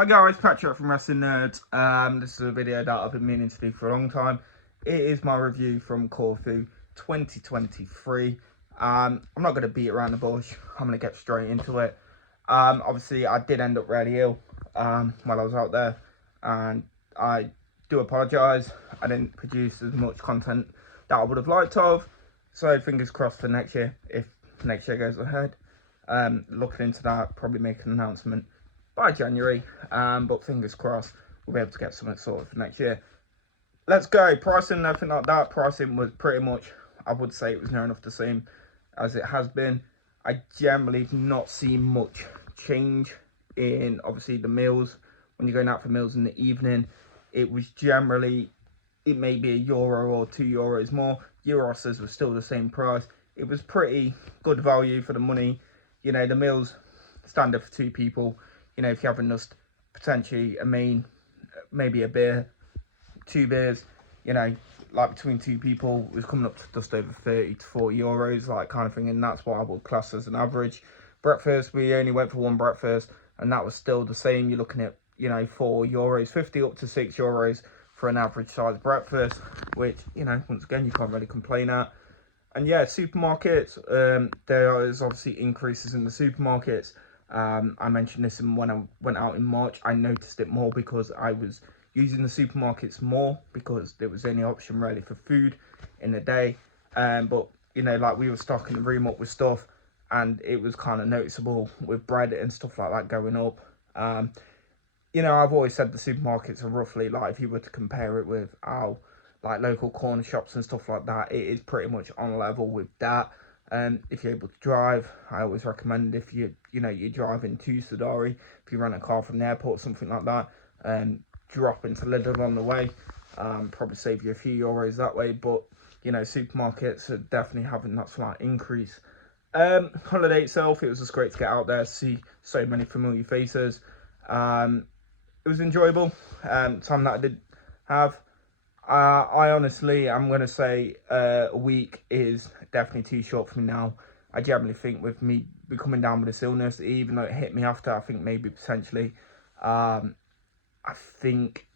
Hi guys, Patrick from Wrestling Nerds. This is a video that I've been meaning to do for a long time. It is my review from Corfu 2023. I'm not going to beat around the bush. I'm going to get straight into it. Obviously, I did end up really ill while I was out there, and I do apologise. I didn't produce as much content that I would have liked of. So fingers crossed for next year, if next year goes ahead. Looking into that, probably make an announcement by January, but fingers crossed we'll be able to get something sorted for next year. Let's go. Pricing and everything like that. Pricing was pretty much, I would say it was near enough the same as it has been. I generally have not seen much change in, obviously, the meals. When you're going out for meals in the evening, it was generally, it may be €1 or €2 more. Euros's was still the same price. It was pretty good value for the money. You know, the meals standard for 2 people. You know, if you're having just potentially a main, maybe a beer, 2 beers, you know, like between 2 people, it was coming up to just over 30 to 40 euros, like kind of thing. And that's what I would class as an average. Breakfast, we only went for 1 breakfast, and that was still the same. You're looking at, you know, €4.50 up to €6 for an average size breakfast, which, you know, once again, you can't really complain at. And yeah, supermarkets, there is obviously increases in the supermarkets. I mentioned this when I went out in March. I noticed it more because I was using the supermarkets more because there was any option really for food in the day. But, you know, like we were stocking the room up with stuff, and it was kind of noticeable with bread and stuff like that going up. You know, I've always said the supermarkets are roughly, like, if you were to compare it with our, like, local corner shops and stuff like that, it is pretty much on level with that. If you're able to drive, I always recommend, if you're driving to Sidari, if you rent a car from the airport, something like that, drop into Lidl on the way. Probably save you a few euros that way. But, you know, supermarkets are definitely having that slight increase. Holiday itself, it was just great to get out there, see so many familiar faces. It was enjoyable. Time that I did have. I honestly, I'm going to say a week is definitely too short for me now. I generally think with me coming down with this illness, even though it hit me after, I think maybe potentially, I think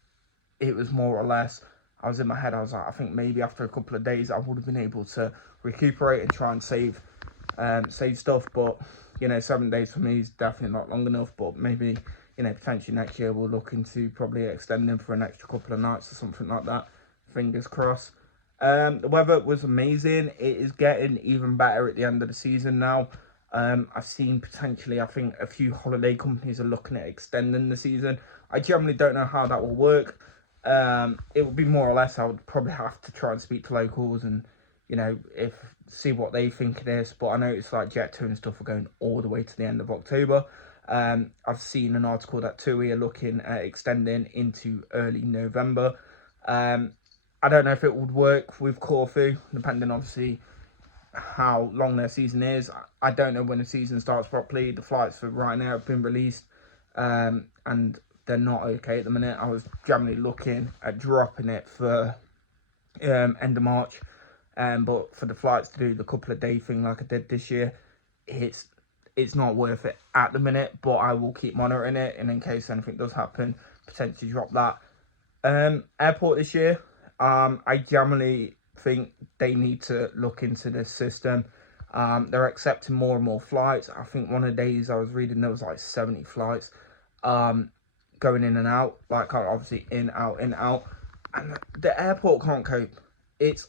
it was more or less, I was in my head, I was like, I think maybe after a couple of days, I would have been able to recuperate and try and save stuff. But, you know, 7 days for me is definitely not long enough. But maybe, you know, potentially next year we'll look into probably extending for an extra couple of nights or something like that. Fingers crossed. The weather was amazing. It is getting even better at the end of the season now. I've seen potentially, I think a few holiday companies are looking at extending the season. I generally don't know how that will work. It would be more or less, I would probably have to try and speak to locals and, you know, see what they think of this. But I noticed like Jet2 and stuff are going all the way to the end of October. I've seen an article that TUI are looking at extending into early November. I don't know if it would work with Corfu, depending obviously how long their season is. I don't know when the season starts properly. The flights for right now have been released, and they're not okay at the minute. I was generally looking at dropping it for end of March, but for the flights to do the couple of day thing like I did this year, it's not worth it at the minute. But I will keep monitoring it, and in case anything does happen, potentially drop that. Airport this year, I generally think they need to look into this system. They're accepting more and more flights. I think one of the days I was reading there was like 70 flights going in and out, like obviously in, out, in, out. And the airport can't cope. It's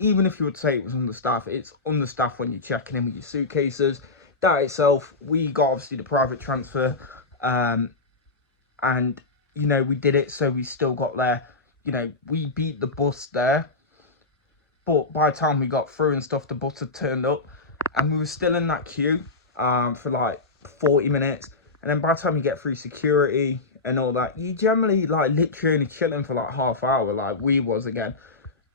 even if you would say it was understaffed, it's understaffed when you're checking in with your suitcases. That itself, we got obviously the private transfer, and, you know, we did it, so we still got there. You know, we beat the bus there, but by the time we got through and stuff, the bus had turned up, and we were still in that queue for like 40 minutes. And then by the time you get through security and all that, you generally like literally only chilling for like half hour, like we was again.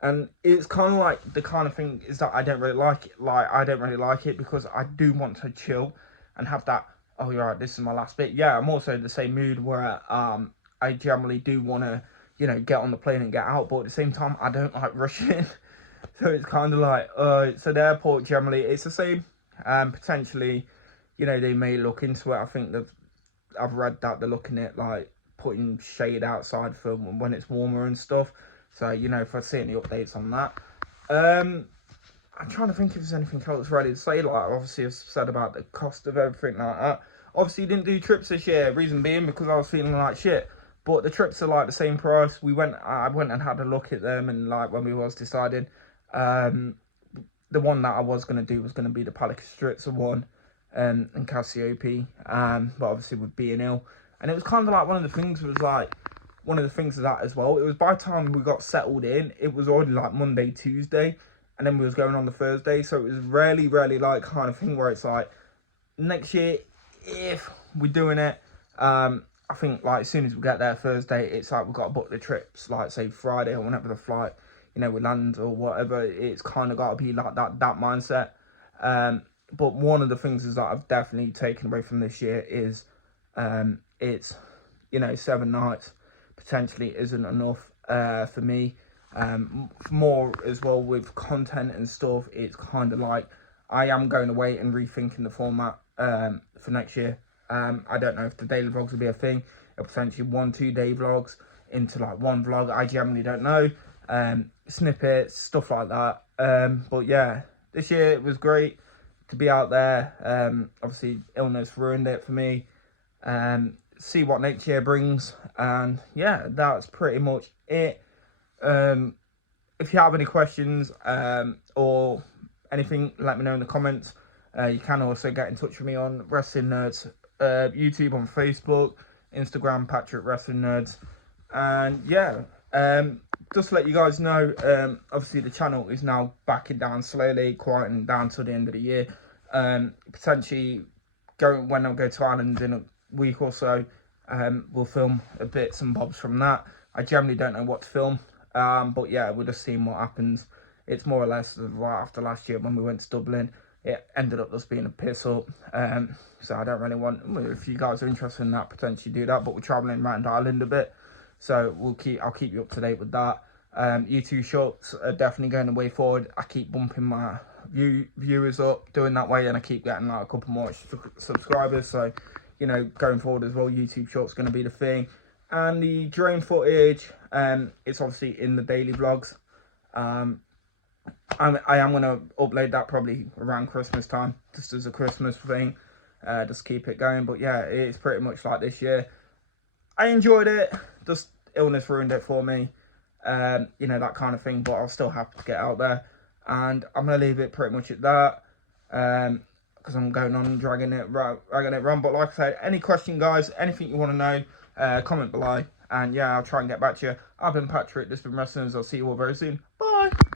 And it's kind of like the kind of thing is that I don't really like it. Like, I don't really like it because I do want to chill and have that, oh, you're right, this is my last bit. Yeah, I'm also in the same mood where I generally do want to, you know, get on the plane and get out. But at the same time, I don't like rushing. So it's kind of like, so the airport generally, it's the same. Potentially, you know, they may look into it. I think they've I've read that they're looking at like putting shade outside for when it's warmer and stuff. So, you know, if I see any updates on that. I'm trying to think if there's anything else ready to say. Like, obviously, I've said about the cost of everything like that. Obviously, didn't do trips this year. Reason being because I was feeling like shit. But the trips are like the same price. I went and had a look at them, and like when we was deciding, the one that I was going to do was going to be the Pelican one, and Cassiope. But obviously with being ill, and it was kind of like one of the things was like one of the things of that as well. It was by the time we got settled in, it was already like Monday, Tuesday, and then we was going on the Thursday. So it was really like kind of thing where it's like next year if we're doing it. I think like as soon as we get there Thursday, it's like we've got to book the trips, like say Friday or whenever the flight, you know, we land or whatever. It's kind of got to be like that mindset. But one of the things is that I've definitely taken away from this year is it's, you know, 7 nights potentially isn't enough for me. More as well with content and stuff, it's kind of like I am going away and rethinking the format for next year. I don't know if the daily vlogs will be a thing, or potentially 1-2 day vlogs into like one vlog. I generally don't know. Snippets, stuff like that. But yeah, this year it was great to be out there. Obviously illness ruined it for me. See what next year brings, and yeah, that's pretty much it. If you have any questions or anything, let me know in the comments. You can also get in touch with me on Wrestling Nerds YouTube, on Facebook, Instagram, Patrick Wrestling Nerds. And yeah, just to let you guys know, obviously the channel is now backing down slowly, quieting down till the end of the year. Potentially when I go to Ireland in a week or so, we'll film a bits and bobs from that. I generally don't know what to film, but yeah, we're just seeing what happens. It's more or less right after last year when we went to Dublin. It ended up just being a piss up, so I don't really want. If you guys are interested in that, potentially do that. But we're traveling around Ireland a bit, so I'll keep you up to date with that. YouTube shorts are definitely going the way forward. I keep bumping my viewers up doing that way, and I keep getting like a couple more subscribers. So, you know, going forward as well, YouTube shorts going to be the thing. And the drone footage, it's obviously in the daily vlogs. I am going to upload that probably around Christmas time, just as a Christmas thing, just keep it going. But yeah, it's pretty much like this year. I enjoyed it, just illness ruined it for me, you know, that kind of thing, but I'll still happy to get out there. And I'm going to leave it pretty much at that, because I'm going on and dragging it around. But like I said, any question, guys, anything you want to know, comment below. And yeah, I'll try and get back to you. I've been Patrick, this has been Wrestlers. I'll see you all very soon. Bye.